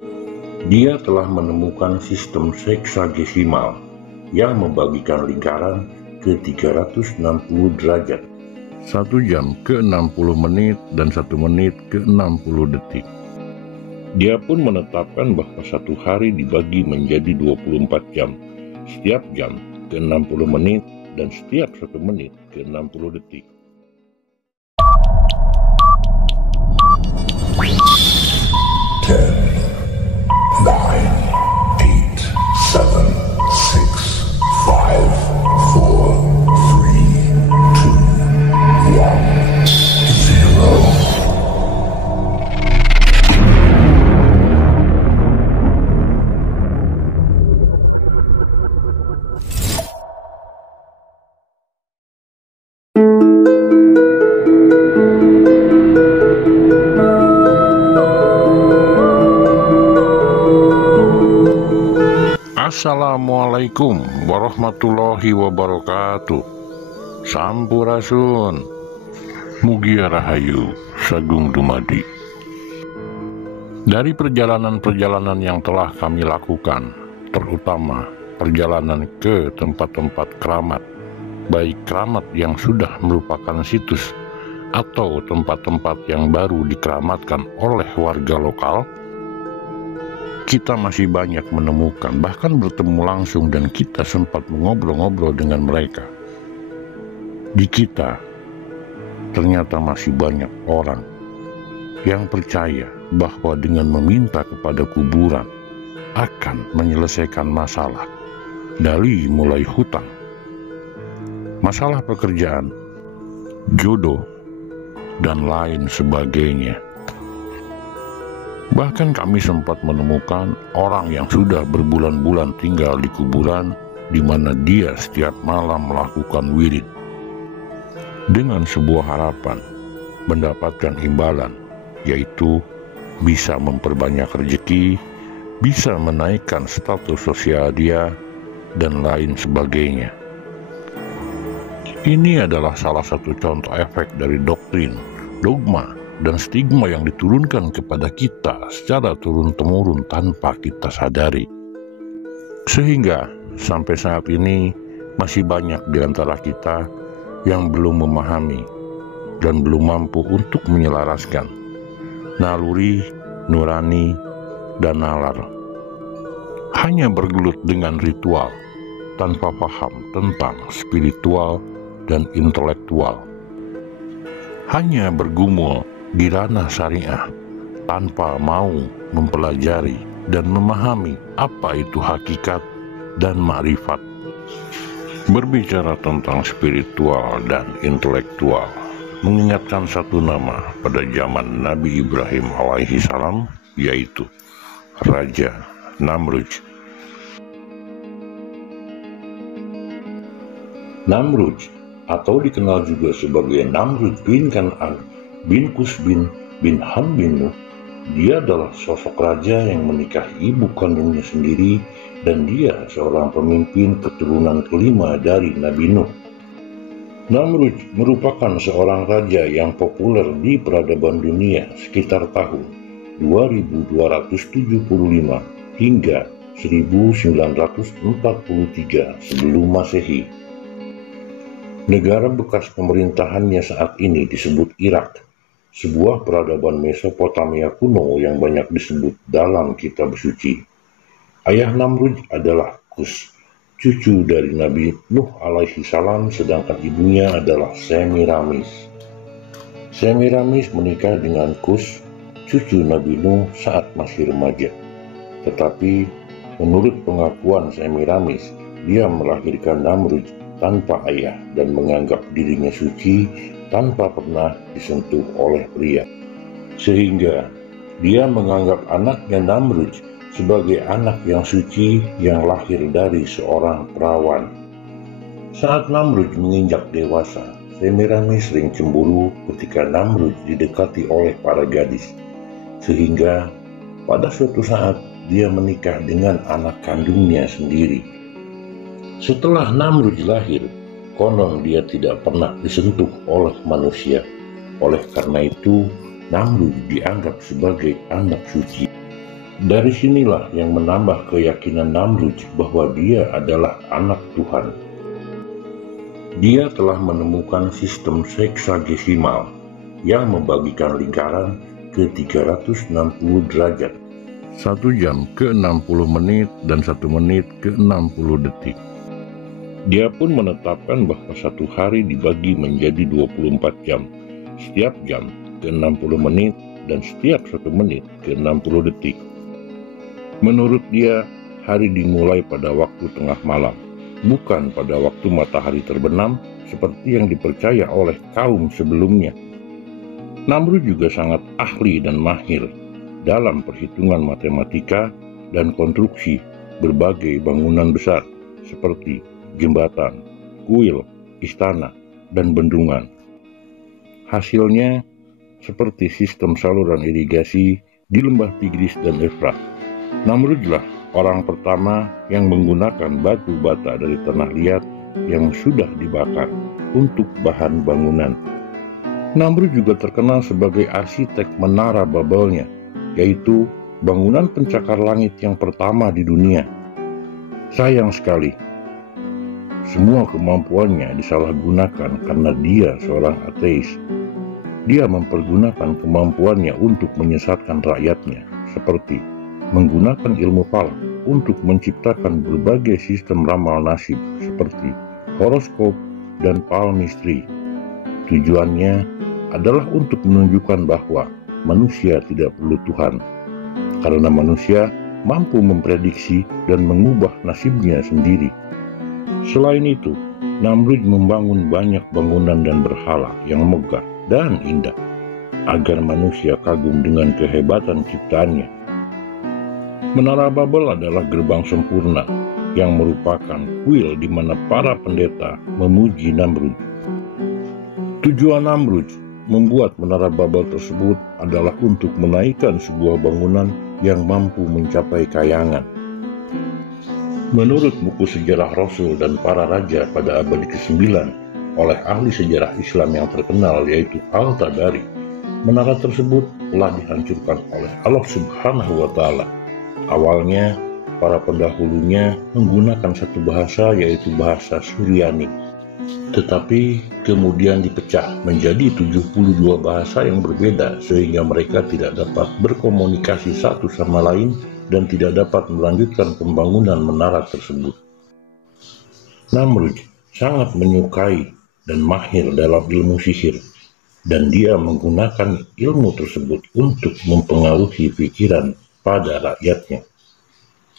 Dia telah menemukan sistem seksagesimal yang membagikan lingkaran ke 360 derajat, 1 jam ke 60 menit dan 1 menit ke 60 detik. Dia pun menetapkan bahwa satu hari dibagi menjadi 24 jam, setiap jam ke 60 menit dan setiap 1 menit ke 60 detik. Assalamualaikum warahmatullahi wabarakatuh. Sampurasun, Mugia Rahayu, Sagung Dumadi. Dari perjalanan-perjalanan yang telah kami lakukan, terutama perjalanan ke tempat-tempat keramat, baik keramat yang sudah merupakan situs atau tempat-tempat yang baru dikeramatkan oleh warga lokal, kita masih banyak menemukan, bahkan bertemu langsung, dan kita sempat mengobrol-ngobrol dengan mereka. Di kita, ternyata masih banyak orang yang percaya bahwa dengan meminta kepada kuburan akan menyelesaikan masalah, dari mulai hutang, masalah pekerjaan, jodoh, dan lain sebagainya. Bahkan kami sempat menemukan orang yang sudah berbulan-bulan tinggal di kuburan, di mana dia setiap malam melakukan wirid dengan sebuah harapan mendapatkan imbalan, yaitu bisa memperbanyak rezeki, bisa menaikkan status sosial dia, dan lain sebagainya. Ini adalah salah satu contoh efek dari doktrin, dogma, dan stigma yang diturunkan kepada kita secara turun-temurun tanpa kita sadari. Sehingga sampai saat ini masih banyak di antara kita yang belum memahami dan belum mampu untuk menyelaraskan naluri, nurani, dan nalar. Hanya bergelut dengan ritual tanpa paham tentang spiritual dan intelektual. Hanya bergumul di ranah syariah tanpa mau mempelajari dan memahami apa itu hakikat dan makrifat. Berbicara tentang spiritual dan intelektual, mengingatkan satu nama pada zaman Nabi Ibrahim alaihi salam, yaitu Raja Namrud. Namrud, atau dikenal juga sebagai Namrud bin Kan'an bin Kus bin Ham bin Nuh, dia adalah sosok raja yang menikahi ibu kandungnya sendiri, dan dia seorang pemimpin keturunan kelima dari Nabi Nuh. Namrud merupakan seorang raja yang populer di peradaban dunia sekitar tahun 2275 hingga 1943 sebelum Masehi. Negara bekas pemerintahannya saat ini disebut Irak, sebuah peradaban Mesopotamia kuno yang banyak disebut dalam kitab suci. Ayah Namrud adalah Kus, cucu dari Nabi Nuh alaihi salam, sedangkan ibunya adalah Semiramis. Semiramis menikah dengan Kus, cucu Nabi Nuh, saat masih remaja. Tetapi menurut pengakuan Semiramis, dia melahirkan Namrud tanpa ayah dan menganggap dirinya suci tanpa pernah disentuh oleh pria, sehingga dia menganggap anaknya Namrud sebagai anak yang suci yang lahir dari seorang perawan. Saat Namrud menginjak dewasa, Semiramis sering cemburu ketika Namrud didekati oleh para gadis, sehingga pada suatu saat dia menikah dengan anak kandungnya sendiri. Setelah Namrud lahir, konon dia tidak pernah disentuh oleh manusia. Oleh karena itu, Namrud dianggap sebagai anak suci. Dari sinilah yang menambah keyakinan Namrud bahwa dia adalah anak Tuhan. Dia telah menemukan sistem seksagesimal yang membagikan lingkaran ke 360 derajat, 1 jam ke 60 menit dan 1 menit ke 60 detik. Dia pun menetapkan bahwa satu hari dibagi menjadi 24 jam, setiap jam ke 60 menit dan setiap 1 menit ke 60 detik. Menurut dia, hari dimulai pada waktu tengah malam, bukan pada waktu matahari terbenam seperti yang dipercaya oleh kaum sebelumnya. Namrud juga sangat ahli dan mahir dalam perhitungan matematika dan konstruksi berbagai bangunan besar seperti jembatan, kuil, istana, dan bendungan. Hasilnya seperti sistem saluran irigasi di lembah Tigris dan Efrat. Namrudlah orang pertama yang menggunakan batu bata dari tanah liat yang sudah dibakar untuk bahan bangunan. Namrud juga terkenal sebagai arsitek menara Babelnya, yaitu bangunan pencakar langit yang pertama di dunia. Sayang sekali, semua kemampuannya disalahgunakan karena dia seorang ateis. Dia mempergunakan kemampuannya untuk menyesatkan rakyatnya, seperti menggunakan ilmu falak untuk menciptakan berbagai sistem ramal nasib seperti horoskop dan palmistry. Tujuannya adalah untuk menunjukkan bahwa manusia tidak perlu Tuhan, karena manusia mampu memprediksi dan mengubah nasibnya sendiri. Selain itu, Namrud membangun banyak bangunan dan berhala yang megah dan indah, agar manusia kagum dengan kehebatan ciptaannya. Menara Babel adalah gerbang sempurna yang merupakan kuil di mana para pendeta memuji Namrud. Tujuan Namrud membuat menara Babel tersebut adalah untuk menaikkan sebuah bangunan yang mampu mencapai kayangan. Menurut buku sejarah Rasul dan para raja pada abad ke-9 oleh ahli sejarah Islam yang terkenal yaitu Al-Tabari, menara tersebut telah dihancurkan oleh Allah Subhanahu wa Ta'ala. Awalnya, para pendahulunya menggunakan satu bahasa yaitu bahasa Suryani, tetapi kemudian dipecah menjadi 72 bahasa yang berbeda sehingga mereka tidak dapat berkomunikasi satu sama lain dan tidak dapat melanjutkan pembangunan menara tersebut. Namrud sangat menyukai dan mahir dalam ilmu sihir, dan dia menggunakan ilmu tersebut untuk mempengaruhi pikiran pada rakyatnya.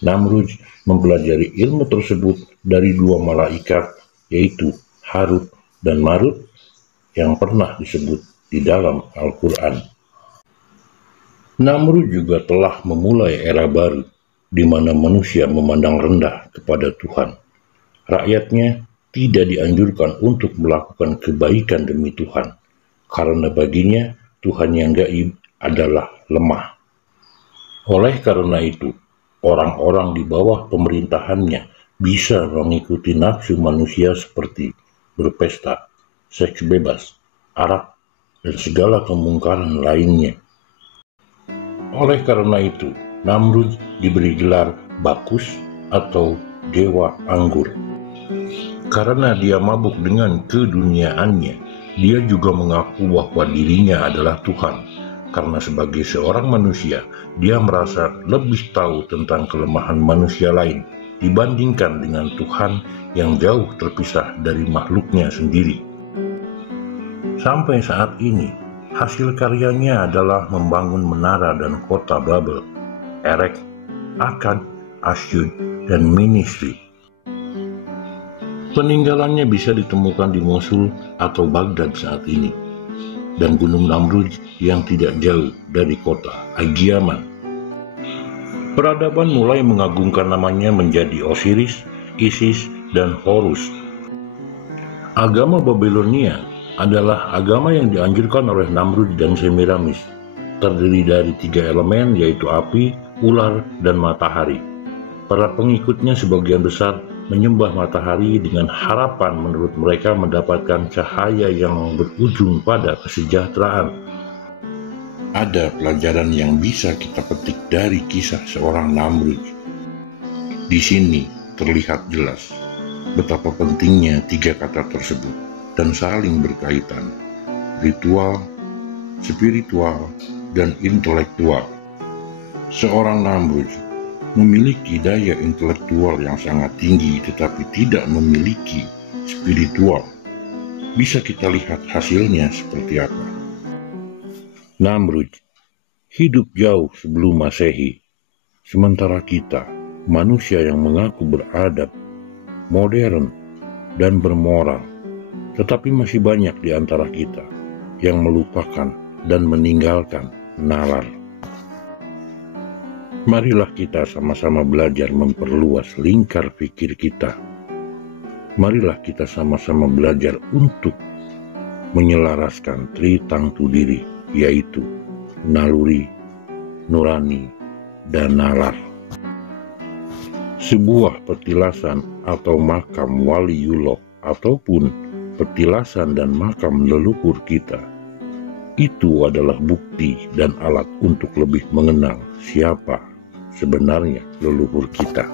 Namrud mempelajari ilmu tersebut dari 2 malaikat, yaitu Harut dan Marut, yang pernah disebut di dalam Al-Quran. Namrud juga telah memulai era baru, di mana manusia memandang rendah kepada Tuhan. Rakyatnya tidak dianjurkan untuk melakukan kebaikan demi Tuhan, karena baginya Tuhan yang gaib adalah lemah. Oleh karena itu, orang-orang di bawah pemerintahannya bisa mengikuti nafsu manusia seperti berpesta, seks bebas, arak, dan segala kemungkaran lainnya. Oleh karena itu, Namrud diberi gelar Bakus atau Dewa Anggur. Karena dia mabuk dengan keduniaannya, dia juga mengaku bahwa dirinya adalah Tuhan. Karena sebagai seorang manusia, dia merasa lebih tahu tentang kelemahan manusia lain dibandingkan dengan Tuhan yang jauh terpisah dari makhluknya sendiri. Sampai saat ini, hasil karyanya adalah membangun menara dan kota Babel, Erek, Akkad, Assyud, dan Ministri. Peninggalannya bisa ditemukan di Mosul atau Baghdad saat ini, dan Gunung Namrud yang tidak jauh dari kota Agiaman. Peradaban mulai mengagungkan namanya menjadi Osiris, Isis, dan Horus. Agama Babilonia adalah agama yang dianjurkan oleh Namrud dan Semiramis, terdiri dari 3 elemen yaitu api, ular, dan matahari. Para pengikutnya sebagian besar menyembah matahari dengan harapan menurut mereka mendapatkan cahaya yang berujung pada kesejahteraan. Ada pelajaran yang bisa kita petik dari kisah seorang Namrud. Di sini terlihat jelas betapa pentingnya tiga kata tersebut dan saling berkaitan: ritual, spiritual, dan intelektual. Seorang Namrud memiliki daya intelektual yang sangat tinggi tetapi tidak memiliki spiritual. Bisa kita lihat hasilnya seperti apa. Namrud hidup jauh sebelum Masehi, sementara kita, manusia yang mengaku beradab, modern, dan bermoral, tetapi masih banyak di antara kita yang melupakan dan meninggalkan nalar. Marilah kita sama-sama belajar memperluas lingkar pikir kita. Marilah kita sama-sama belajar untuk menyelaraskan tritangtu diri, yaitu naluri, nurani, dan nalar. Sebuah petilasan atau makam waliullah ataupun petilasan dan makam leluhur kita, itu adalah bukti dan alat untuk lebih mengenal siapa sebenarnya leluhur kita.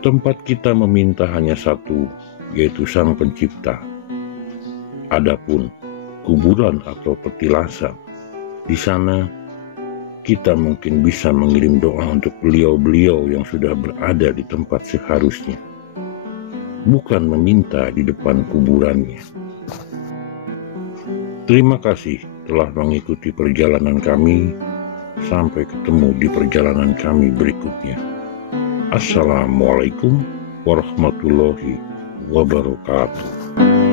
Tempat kita meminta hanya satu, yaitu Sang Pencipta. Adapun kuburan atau petilasan, di sana kita mungkin bisa mengirim doa untuk beliau-beliau yang sudah berada di tempat seharusnya, bukan meminta di depan kuburannya. Terima kasih telah mengikuti perjalanan kami. Sampai ketemu di perjalanan kami berikutnya. Assalamualaikum warahmatullahi wabarakatuh.